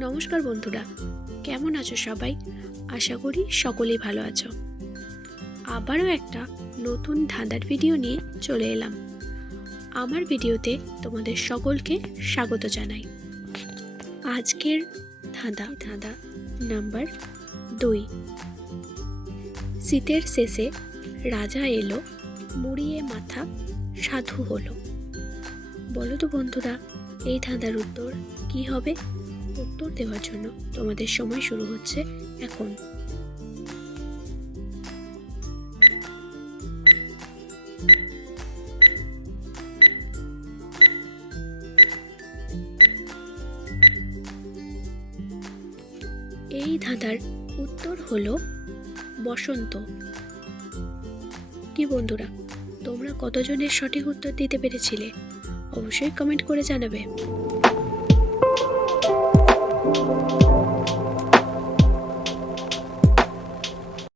নমস্কার বন্ধুরা, কেমন আছো সবাই? আশা করি সকলেই ভালো আছো। আবারও একটা নতুন ধাঁধার ভিডিও নিয়ে চলে এলাম। আমার ভিডিওতে তোমাদের সকলকে স্বাগত জানাই। আজকের ধাঁধা নাম্বার 2। শীতের শেষে রাজা এলো, মুড়িয়ে মাথা সাধু হলো। বলো তো বন্ধুরা, এই ধাঁধার উত্তর কি হবে? উত্তর দেওয়ার জন্য তোমাদের সময় শুরু হচ্ছে এখন। এই ধাঁধার উত্তর হলো বসন্ত। কি বন্ধুরা, তোমরা কতজনের সঠিক উত্তর দিতে পেরেছিলে? অবশ্যই কমেন্ট করে জানাবে।